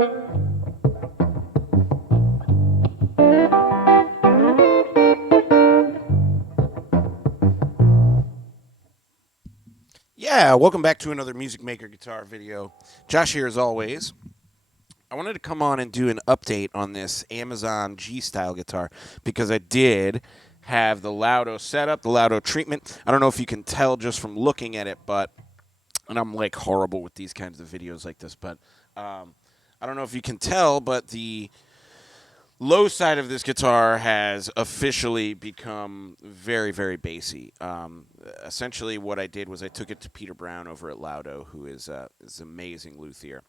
Yeah, welcome back to another Music Maker guitar video. Josh here as always. I wanted to come on and do an update on this Amazon GStyle guitar because I did have the Laudo setup, the Laudo treatment. I don't know if you can tell just from looking at it, but, and I'm like horrible with these kinds of videos like this, but I don't know if you can tell, but the low side of this guitar has officially become very, very bassy. Essentially, what I did was I took it to Peter Brown over at Laudo, who is an amazing luthier.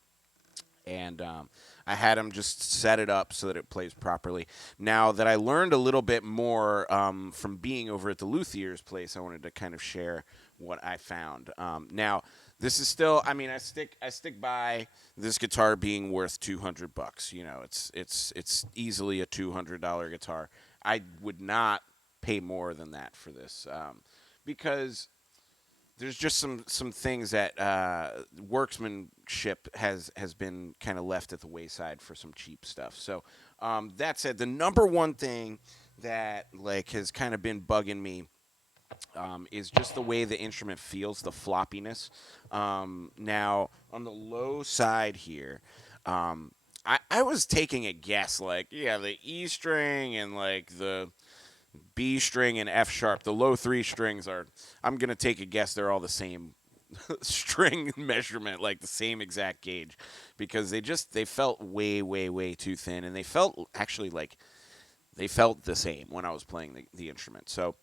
And I had him just set it up so that it plays properly. Now that I learned a little bit more from being over at the luthier's place, I wanted to kind of share what I found. Now, this is still, I mean, I stick by this guitar being worth $200. You know, it's easily a $200 guitar. I would not pay more than that for this because there's just some things that workmanship has been kind of left at the wayside for some cheap stuff. So that said, the number one thing that like has kind of been bugging me is just the way the instrument feels, the floppiness. Now, on the low side here, I was taking a guess, like, yeah, the E string and, like, the B string and F sharp, the low three strings are, I'm going to take a guess they're all the same string measurement, like the same exact gauge, because they felt way too thin, and they felt actually like they felt the same when I was playing the instrument. So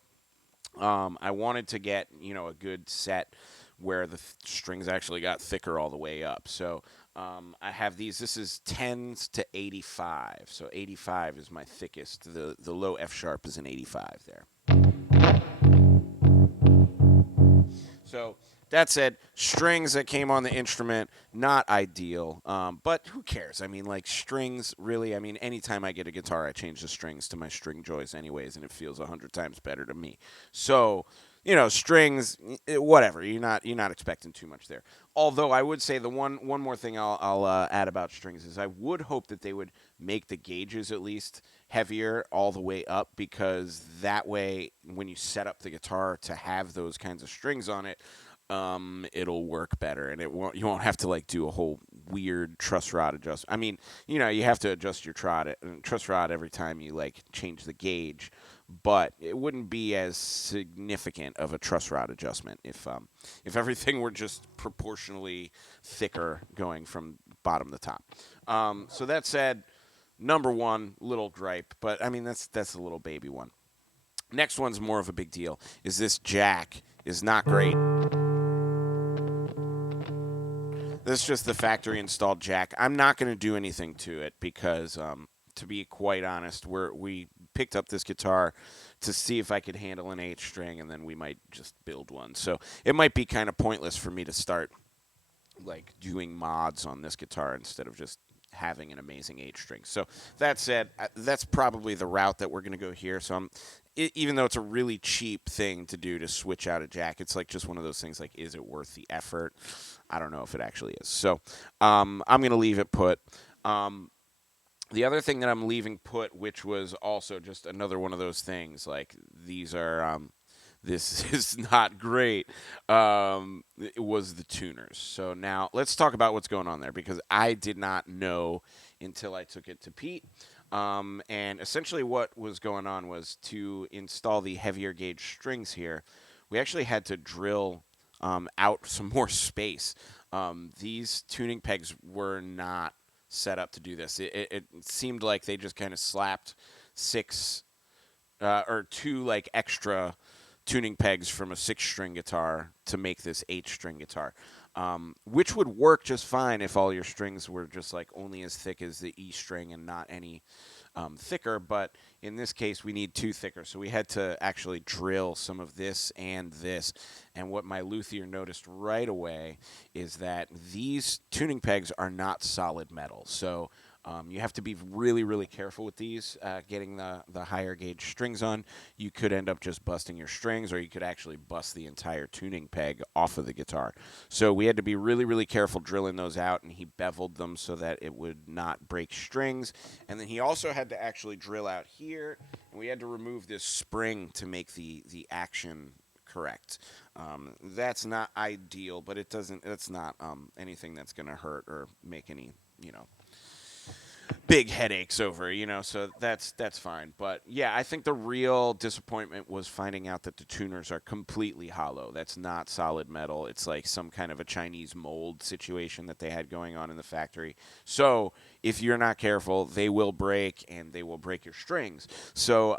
I wanted to get, you know, a good set where the strings actually got thicker all the way up. So I have these. This is 10s to 85. So 85 is my thickest. The low F sharp is an 85 there. So that said, strings that came on the instrument, not ideal, but who cares? I mean, like, strings, really, I mean, anytime I get a guitar, I change the strings to my string joys anyways, and it feels 100 times better to me. So, you know, strings, whatever, you're not expecting too much there. Although I would say the one more thing I'll add about strings is I would hope that they would make the gauges at least heavier all the way up, because that way, when you set up the guitar to have those kinds of strings on it, it'll work better, and you won't have to like do a whole weird truss rod adjustment. I mean, you know, you have to adjust your truss rod every time you like change the gauge, but it wouldn't be as significant of a truss rod adjustment if everything were just proportionally thicker going from bottom to top. So that said, number one, little gripe, but I mean that's a little baby one. Next one's more of a big deal. Is this jack is not great. This is just the factory installed jack. I'm not going to do anything to it because, to be quite honest, we picked up this guitar to see if I could handle an H string, and then we might just build one. So it might be kind of pointless for me to start like doing mods on this guitar instead of just having an amazing H string. So that said, that's probably the route that we're going to go here. So even though it's a really cheap thing to do to switch out a jack, it's like just one of those things like, is it worth the effort? I don't know if it actually is. So I'm going to leave it put. The other thing that I'm leaving put, which was also just another one of those things, like these are, this is not great, it was the tuners. So now let's talk about what's going on there, because I did not know until I took it to Pete. And essentially what was going on was, to install the heavier gauge strings here, we actually had to drill out some more space. These tuning pegs were not set up to do this. It seemed like they just kind of slapped six or two like extra tuning pegs from a 6-string guitar to make this 8-string guitar, which would work just fine if all your strings were just like only as thick as the E string and not any thicker. But in this case, we need 2 thicker, so we had to actually drill some of this and this. And what my luthier noticed right away is that these tuning pegs are not solid metal. So You have to be really, really careful with these, getting the higher gauge strings on. You could end up just busting your strings, or you could actually bust the entire tuning peg off of the guitar. So we had to be really, really careful drilling those out, and he beveled them so that it would not break strings. And then he also had to actually drill out here, and we had to remove this spring to make the action correct. That's not ideal, but that's not anything that's going to hurt or make any, big headaches over, so that's fine. But yeah, I think the real disappointment was finding out that the tuners are completely hollow. That's not solid metal. It's like some kind of a Chinese mold situation that they had going on in the factory. So if you're not careful, they will break, and they will break your strings. So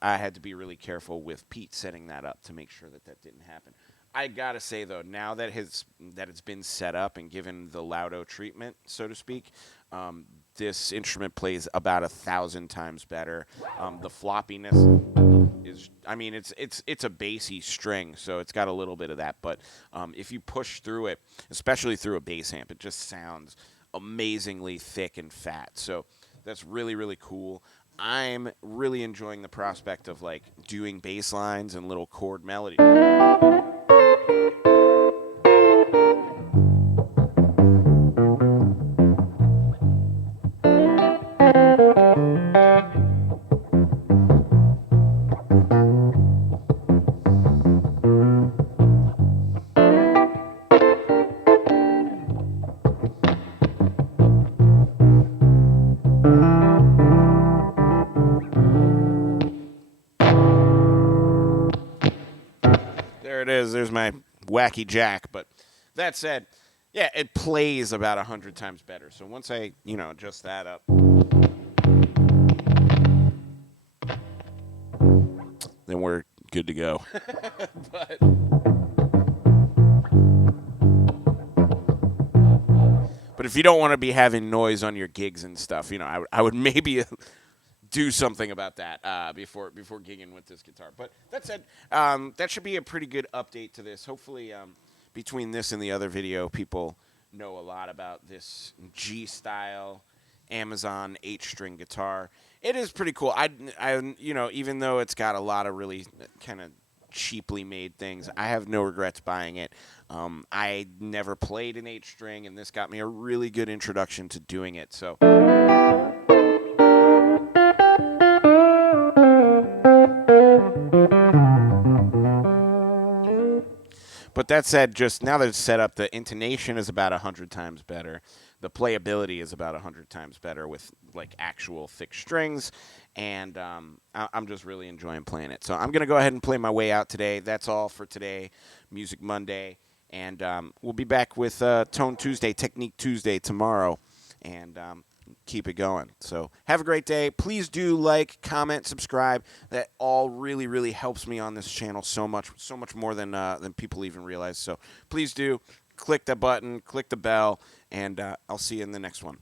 I had to be really careful with Pete setting that up to make sure that didn't happen. I gotta say though, now that it's been set up and given the Laudo treatment, so to speak, this instrument plays about 1,000 times better. The floppiness is, it's a bassy string, so it's got a little bit of that. But if you push through it, especially through a bass amp, it just sounds amazingly thick and fat. So that's really, really cool. I'm really enjoying the prospect of like doing bass lines and little chord melodies. There it is. There's my wacky jack. But that said, yeah, it plays about 100 times better. So once I, adjust that up, then we're good to go. But if you don't want to be having noise on your gigs and stuff, I would maybe do something about that before gigging with this guitar. But that said, that should be a pretty good update to this. Hopefully, between this and the other video, people know a lot about this GStyle Amazon H-string guitar. It is pretty cool. I even though it's got a lot of really kind of cheaply made things, I have no regrets buying it. I never played an H-string, and this got me a really good introduction to doing it. So. But that said, just now that it's set up, the intonation is about 100 times better. The playability is about 100 times better with like actual thick strings, and I'm just really enjoying playing it. So I'm going to go ahead and play my way out today. That's all for today, Music Monday, and we'll be back with Tone Tuesday, Technique Tuesday tomorrow, and keep it going. So have a great day. Please do like, comment, subscribe. That all really, really helps me on this channel so much more than people even realize. So please do click the button, click the bell, and I'll see you in the next one.